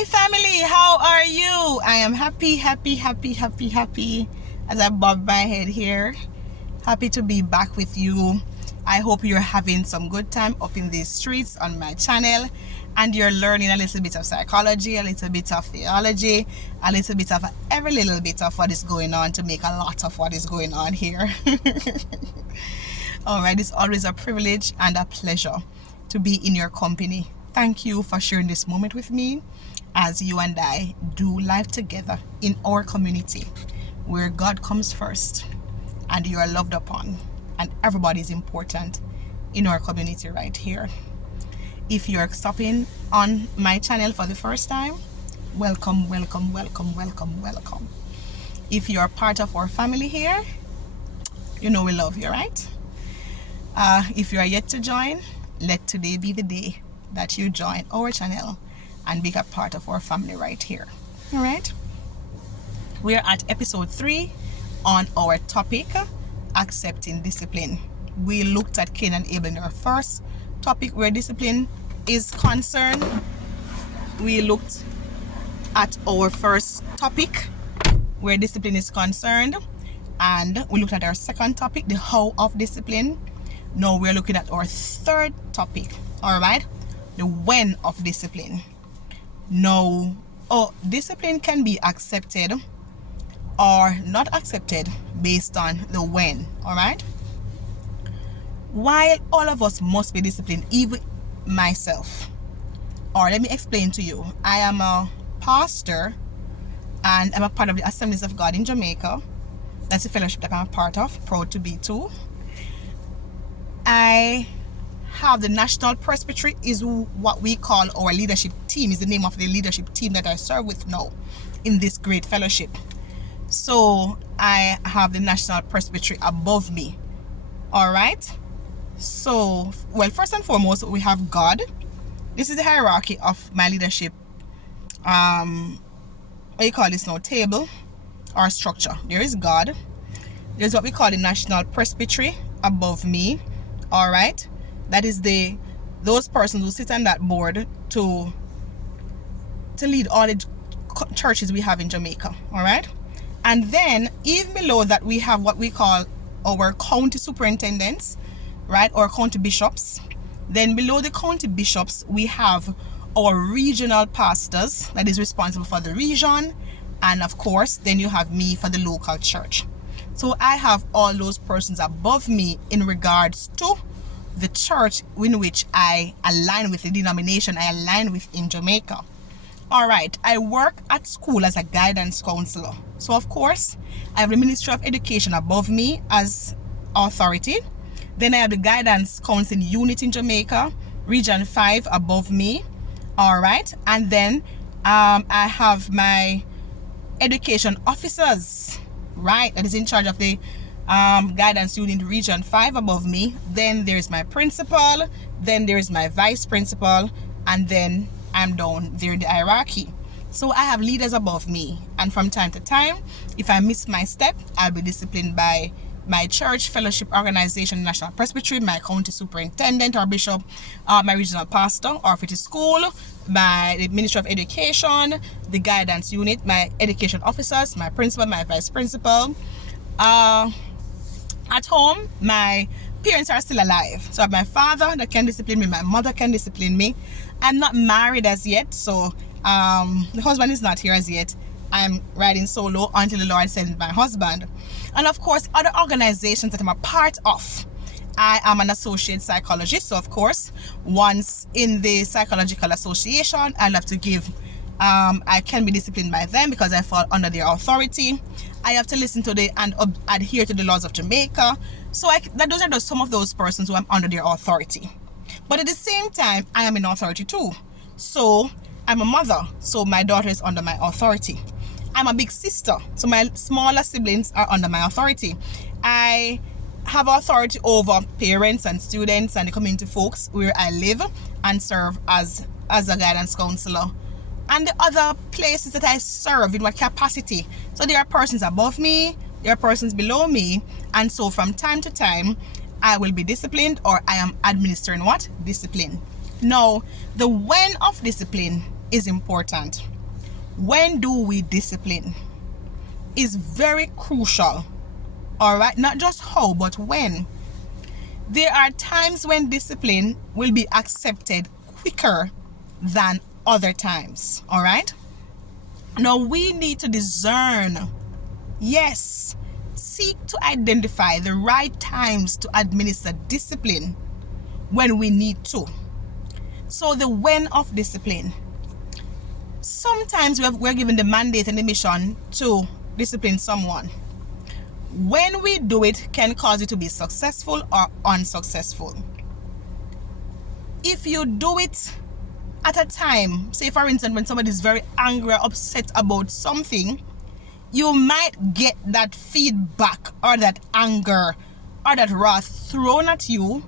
Hi family, how are you? I am happy as I bob my head here. Happy to be back with you. I hope you're having some good time up in these streets on my channel and you're learning a little bit of psychology, a little bit of theology, a little bit of every little bit of what is going on to make a lot of what is going on here. Alright, it's always a privilege and a pleasure to be in your company. Thank you for sharing this moment with me as you and I do life together in our community where God comes first and you are loved upon and everybody is important in our community right here. If you're stopping on my channel for the first time, welcome. If you're part of our family here, you know we love you, right? If you are yet to join, let today be the day that you join our channel and be a part of our family right here. All right, we're at episode 3 on our topic, accepting discipline. We looked at Cain and Abel in our first topic where discipline is concerned. We looked at our first topic where discipline is concerned, and we looked at our second topic, the how of discipline. Now we're looking at our third topic, all right, the when of discipline. Now, discipline can be accepted or not accepted based on the when, all right? While all of us must be disciplined, even myself, or let me explain to you, I am a pastor and I'm a part of the Assemblies of God in Jamaica. That's the fellowship that I'm a part of, proud to be too. I have the National Presbytery, is what we call our leadership team, is the name of the leadership team that I serve with now in this great fellowship. So I have the National Presbytery above me, all right? So, well, first and foremost, we have God. This is the hierarchy of my leadership, what do you call this now, table or structure. There is God. There's what we call the National Presbytery above me, all right? That is those persons who sit on that board to lead all the churches we have in Jamaica, all right? And then even below that we have what we call our county superintendents, right, or county bishops. Then below the county bishops we have our regional pastors that is responsible for the region, and of course then you have me for the local church. So I have all those persons above me in regards to the church in which I align with, the denomination I align with in Jamaica. All right, I work at school as a guidance counselor. So of course, I have the Ministry of Education above me as authority. Then I have the Guidance Counseling Unit in Jamaica, Region 5 above me. All right, and then I have my education officers, right, that is in charge of the guidance unit region 5 above me. Then there's my principal, then there's my vice principal, and then I'm down there in the hierarchy. So I have leaders above me, and from time to time, if I miss my step, I'll be disciplined by my church, fellowship organization, National Presbytery, my county superintendent or bishop, my regional pastor, or if it is school, the Ministry of Education, the guidance unit, my education officers, my principal, my vice principal. At home, my parents are still alive. So I have my father that can discipline me, my mother can discipline me. I'm not married as yet, so the husband is not here as yet. I'm riding solo until the Lord sends my husband. And of course, other organizations that I'm a part of. I am an associate psychologist, so of course, once in the psychological association, I'll have to give, I can be disciplined by them because I fall under their authority. I have to listen to and adhere to the laws of Jamaica. So those are just some of those persons who I'm under their authority. But at the same time, I am in authority too. So I'm a mother, so my daughter is under my authority. I'm a big sister, so my smaller siblings are under my authority. I have authority over parents and students and the community folks where I live and serve as a guidance counselor. And the other places that I serve, in what capacity. So there are persons above me, there are persons below me, and so from time to time, I will be disciplined, or I am administering what? Discipline. Now, the when of discipline is important. When do we discipline is very crucial. All right, not just how, but when. There are times when discipline will be accepted quicker than other times. All right. Now we need to discern. Yes, seek to identify the right times to administer discipline when we need to. So the when of discipline. Sometimes we're given the mandate and the mission to discipline someone. When we do it can cause you to be successful or unsuccessful. If you do it at a time, say for instance when somebody is very angry or upset about something, you might get that feedback or that anger or that wrath thrown at you,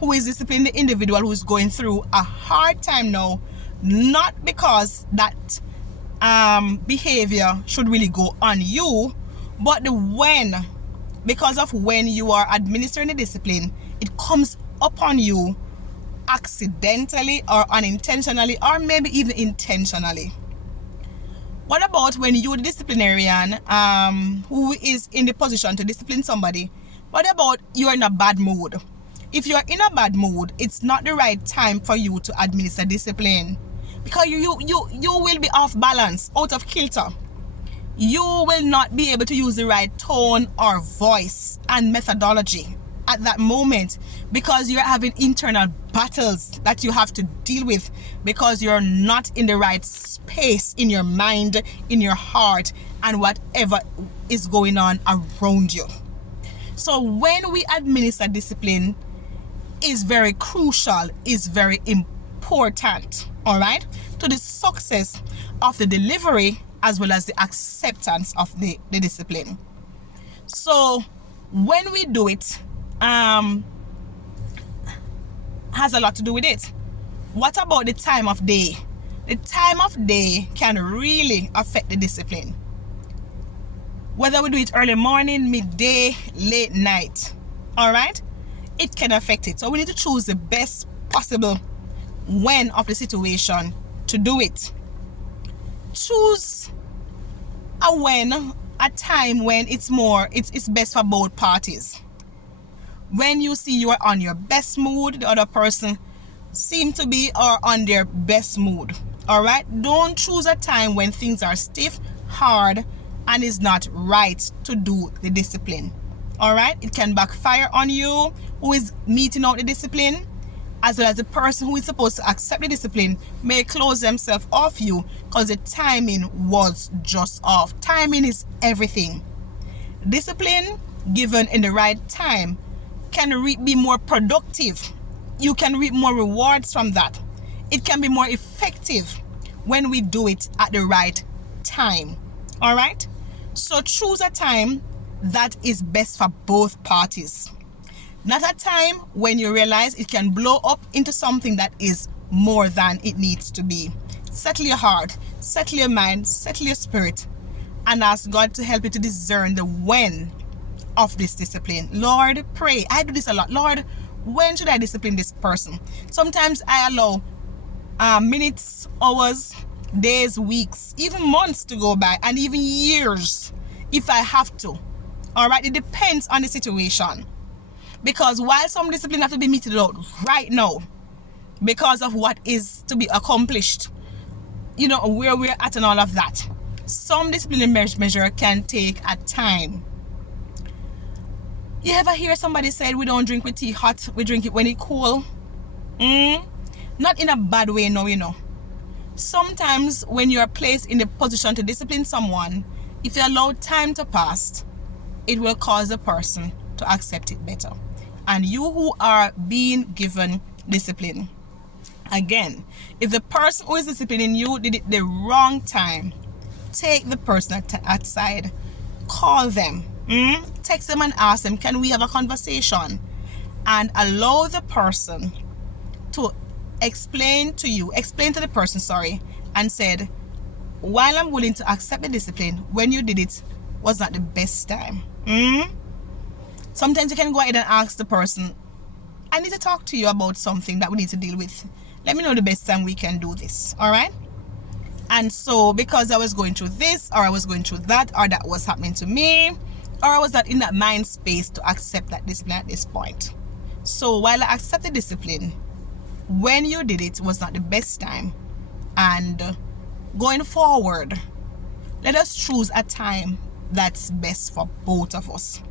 who is disciplining the individual who is going through a hard time now, not because that behavior should really go on you, but the when, because of when you are administering the discipline, it comes upon you accidentally or unintentionally or maybe even intentionally. What about when you, the disciplinarian, who is in the position to discipline somebody, what about you're in a bad mood? If you're in a bad mood, it's not the right time for you to administer discipline, because you will be off balance, out of kilter. You will not be able to use the right tone or voice and methodology at that moment, because you're having internal battles that you have to deal with, because you're not in the right space in your mind, in your heart, and whatever is going on around you. So when we administer discipline is very crucial, is very important, all right, to the success of the delivery as well as the acceptance of the discipline. So when we do it, has a lot to do with it. What about the time of day? The time of day can really affect the discipline. Whether we do it early morning, midday, late night, all right, it can affect it. So we need to choose the best possible when of the situation to do it. Choose a when, a time when it's best for both parties. When you see you are on your best mood, the other person seem to be or on their best mood. All right, don't choose a time when things are stiff, hard, and is not right to do the discipline. All right, it can backfire on you who is meting out the discipline, as well as the person who is supposed to accept the discipline may close themselves off you because the timing was just off. Timing is everything. Discipline given in the right time can be more productive. You can reap more rewards from that. It can be more effective when we do it at the right time. All right, so choose a time that is best for both parties, not a time when you realize it can blow up into something that is more than it needs to be. Settle your heart, settle your mind, settle your spirit, and ask God to help you to discern the when of this discipline. Lord, pray. I do this a lot. Lord, when should I discipline this person? Sometimes I allow minutes, hours, days, weeks, even months to go by, and even years if I have to. All right, it depends on the situation, because while some discipline have to be meted out right now because of what is to be accomplished, you know, where we're at and all of that, some discipline measure can take a time. You ever hear somebody say we don't drink with tea hot, we drink it when it's cool? Not in a bad way, no, you know. Sometimes when you are placed in the position to discipline someone, if you allow time to pass, it will cause the person to accept it better. And you who are being given discipline, again, if the person who is disciplining you did it the wrong time, take the person aside, call them, text them and ask them, can we have a conversation? And allow the person to explain to the person, and said, while I'm willing to accept the discipline, when you did it was not the best time. Sometimes you can go ahead and ask the person, I need to talk to you about something that we need to deal with. Let me know the best time we can do this. All right, And so because I was going through this, or I was going through that, or that was happening to me, or I was not in that mind space to accept that discipline at this point. So while I accepted discipline, when you did it was not the best time. And going forward, let us choose a time that's best for both of us.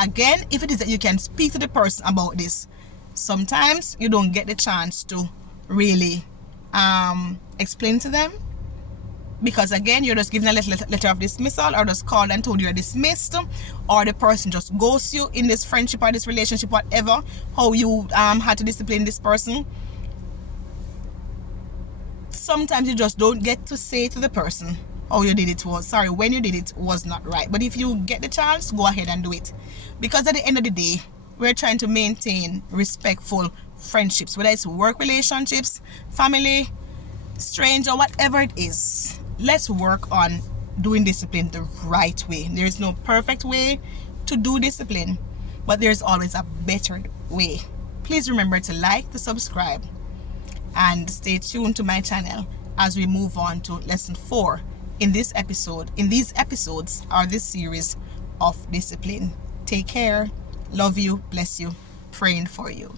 Again, if it is that you can speak to the person about this, sometimes you don't get the chance to really explain to them, because again, you're just giving a letter of dismissal, or just called and told you're dismissed, or the person just ghosts you in this friendship or this relationship, whatever, how you had to discipline this person. Sometimes you just don't get to say to the person, oh, when you did it was not right. But if you get the chance, go ahead and do it, because at the end of the day, we're trying to maintain respectful friendships, whether it's work relationships, family, stranger, whatever it is. Let's work on doing discipline the right way. There is no perfect way to do discipline, but there's always a better way. Please remember to like, to subscribe, and stay tuned to my channel as we move on to lesson 4 in these episodes or this series of discipline. Take care. Love you. Bless you. Praying for you.